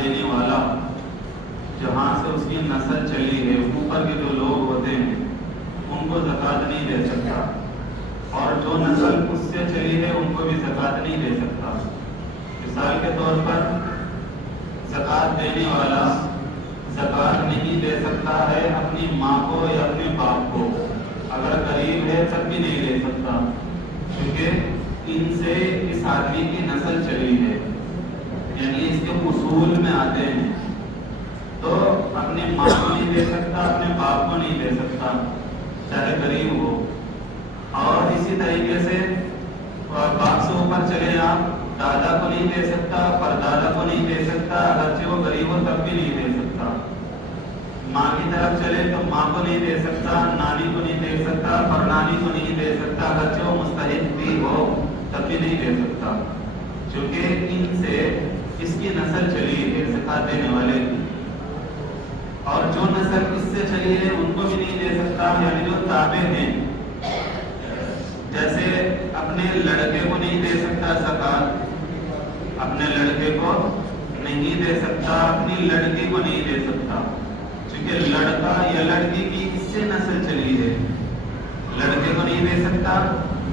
دینے والا جہاں سے اس کی نسل چلی ہے، اوپر کے جو لوگ ہوتے ہیں ان کو زکوٰۃ نہیں دے سکتا، اور جو نسل اس سے چلی ہے ان کو بھی زکوٰۃ نہیں دے سکتا۔ مثال کے طور پر زکوٰۃ دینے والا زکوٰۃ نہیں دے سکتا ہے اپنی ماں کو یا اپنے باپ کو، اگر غریب ہے تب بھی نہیں دے سکتا، کیونکہ ان سے اس آدمی کی نسل چلی ہے، یعنی اس کے اصول میں آتے ہیں، تو اپنی ماں کو نہیں دے سکتا، اپنے باپ کو نہیں دے سکتا، چاہے غریب ہو۔ اور اسی طریقے سے باپ سے اوپر چلے آپ، دادا کو نہیں دے سکتا، پردادا کو نہیں دے سکتا، اگرچہ وہ غریب ہو تب بھی نہیں دے سکتا۔ ماں کی طرف چلے تو ماں کو نہیں دے سکتا، نانی کو نہیں دے سکتا، پرنانی کو نہیں دے سکتا، اگرچہ وہ مستحق بھی ہو تب بھی نہیں دے سکتا، کیونکہ ان سے اس کی نسل چلی ہے زکوٰۃ دینے والے کی، اور جو نسل اس سے چلی ہے ان کو بھی نہیں دے سکتا، یعنی جو تابع ہیں، جیسے اپنے لڑکے کو نہیں دے سکتا زکوٰۃ، اپنے لڑکے کو نہیں دے سکتا، اپنی لڑکی کو نہیں دے سکتا، کیونکہ لڑکا یا لڑکی کی اس سے نسل چلی ہے، لڑکے کو نہیں دے سکتا،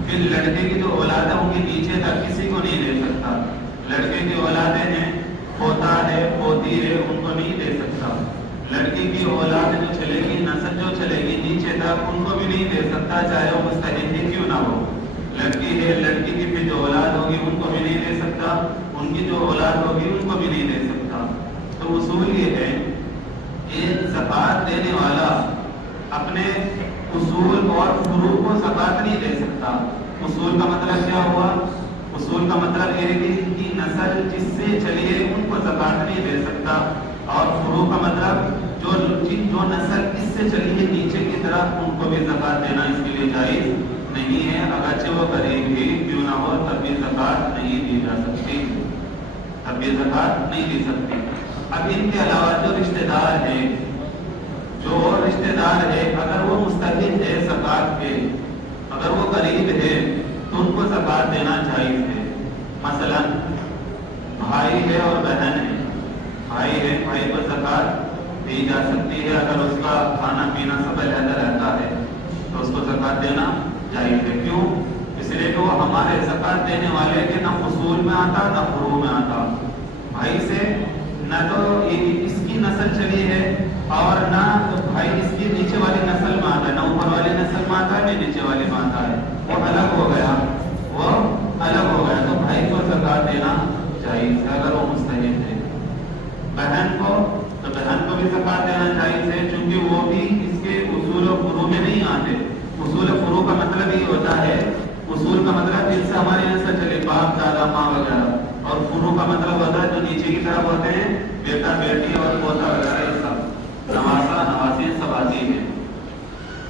پھر لڑکے کی جو اولاد ہے ان کے نیچے تک کسی کو نہیں دے سکتا، لڑکے کی اولادیں ہیں، پوتا ہے، پوتی ہے، ان کو نہیں دے سکتا، لڑکی کی اولاد جو چلے گی، نسل جو چلے گی نیچے تک، ان کو بھی نہیں دے سکتا، چاہے وہ مستحق ہی کیوں نہ ہو۔ لڑکی ہے، لڑکی کی پھر جو اولاد ہوگی ان کو بھی نہیں دے سکتا، ان کی جو اولاد ہوگی ان کو بھی نہیں دے سکتا۔ تو اصول یہ ہے کہ زکوٰۃ دینے والا اپنے اصول اور فروع کو زکوٰۃ نہیں دے سکتا۔ اصول کا مطلب کیا ہوا؟ اصول کا مطلب یہ ہے کہ ان کی نسل جس سے چلی ہے ان کو زکوٰۃ نہیں دے سکتا، اور فروع کا مطلب جو نسل اس سے چلی ہے نیچے کی طرف ان کو بھی زکوٰۃ دینا اس کے لیے جائز نہیں ہے، اگرچہ وہ غریب بھی کیوں نہ ہو تب بھی زکوٰۃ نہیں دی جا سکتی، تب بھی زکوٰۃ نہیں دی سکتی۔ اب ان کے علاوہ جو رشتہ دار ہیں، جو رشتہ دار ہے اگر وہ مستحق ہے زکوٰۃ کے، اگر وہ غریب ہے تو ان کو زکوٰۃ دینا جائز ہے۔ مثلا بھائی ہے اور بہن ہے، بھائی ہے، بھائی کو زکوٰۃ دی جا سکتی ہے، اگر اس کا کھانا پینا سب علیحدہ رہتا ہے تو اس کو زکوٰۃ دینا جائز ہے۔ کیوں؟ اس لیے کہ وہ ہمارے زکوٰۃ دینے والے کے نہ اصول میں آتا نہ فروع میں آتا، بھائی سے نہ تو اس کی نسل چلی ہے اور نہ بھائی اس کی نیچے والی نسل میں آتا ہے، نہ اوپر والی نسل میں آتا ہے نہ نیچے والی میں آتا ہے، وہ الگ ہو گیا، وہ الگ ہو گیا، تو بھائی کو زکوٰۃ دینا جائز ہے اگر وہ مستحق ہے۔ بہن کو تو بہن کو بھی زکوٰۃ دینا جائز ہے، چونکہ وہ بھی اس کے اصول و فروع میں نہیں آتے۔ اصول و فروع کا مطلب یہ ہوتا ہے، اصول کا مطلب جن سے ہماری نسل چلے، باپ دادا ماں وغیرہ، اور فروع کا مطلب ہوتا ہے جو نیچے کی طرف ہوتے ہیں، بیٹا بیٹی اور پوتا وغیرہ، یہ سب نواسا نواسی سب آتی ہے۔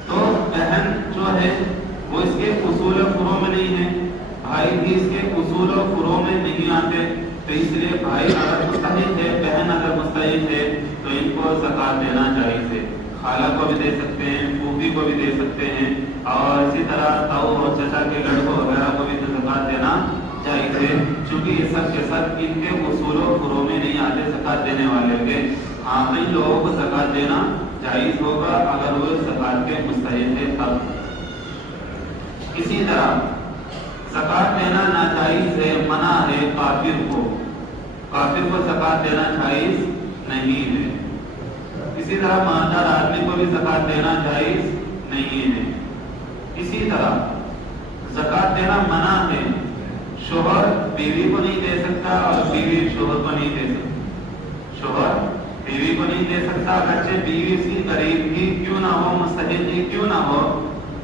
تو بہن جو ہے وہ اس کے اصول و فروع میں نہیں ہے، بھائی بھی اس کے اصول و فروع میں نہیں آتے، تو اس لیے بھائی اگر مستحق ہے، بہن اگر مستحق ہے تو ان کو زکوٰۃ دینا جائز ہے۔ خالہ کو بھی دے سکتے ہیں، پھوپھی کو بھی دے سکتے ہیں، اور اسی طرح تاؤ اور چچا کے لڑکوں وغیرہ کو بھی زکوٰۃ دینا جائز ہے، چونکہ یہ سب کے سب ان کے اصول و فروع میں نہیں آتے زکوٰۃ دینے والے کے۔ ہاں، ان لوگوں کو زکوٰۃ دینا جائز ہوگا اگر وہ زکوٰۃ کے مستحق ہے تب۔ اسی طرح زکوٰۃ دینا ناجائز ہے، منع ہے کافر کو، کافر کو زکوٰۃ دینا جائز نہیں ہے۔ اسی طرح مالدار آدمی کو بھی زکوٰۃ دینا جائز نہیں ہے۔ اسی طرح زکوٰۃ دینا منع ہے، شوہر بیوی کو نہیں دے سکتا اور بیوی شوہر کو نہیں دے سکتی، شوہر بیوی کو نہیں دے سکتا، اگرچہ بیوی سی غریب ہی کیوں نہ ہو، مستحق ہی کیوں نہ ہو،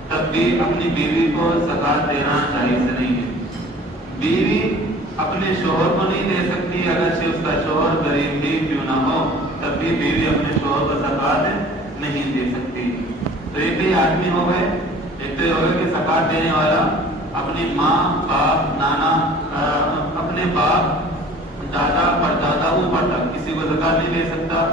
تب بھی اپنی بیوی کو زکوٰۃ دینا جائز نہیں ہے۔ بیوی اپنے شوہر کو نہیں دے سکتی، اگرچہ اس کا شوہر غریب ہی کیوں نہ ہو، تب بھی بیوی اپنے شوہر کو زکوٰۃ نہیں دے سکتی۔ تو ایک ہی آدمی ہو گئے، ایک تو یہ ہوگا کہ زکوٰۃ دینے والا اپنی ماں، باپ، نانا، اپنے باپ، دادا، پردادا، اوپر تک کسی کو زکوٰۃ نہیں دے سکتا،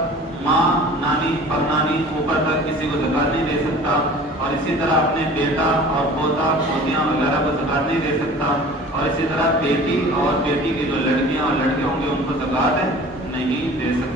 ماں، نانی، پرنانی، اوپر تک کسی کو زکوٰۃ نہیں دے سکتا، اور اسی طرح اپنے بیٹا اور پوتا، پوتیاں وغیرہ کو زکوٰۃ نہیں دے سکتا، اور اسی طرح بیٹی اور بیٹی کی جو لڑکیاں اور لڑکے ہوں گے ان کو زکوٰۃ نہیں دے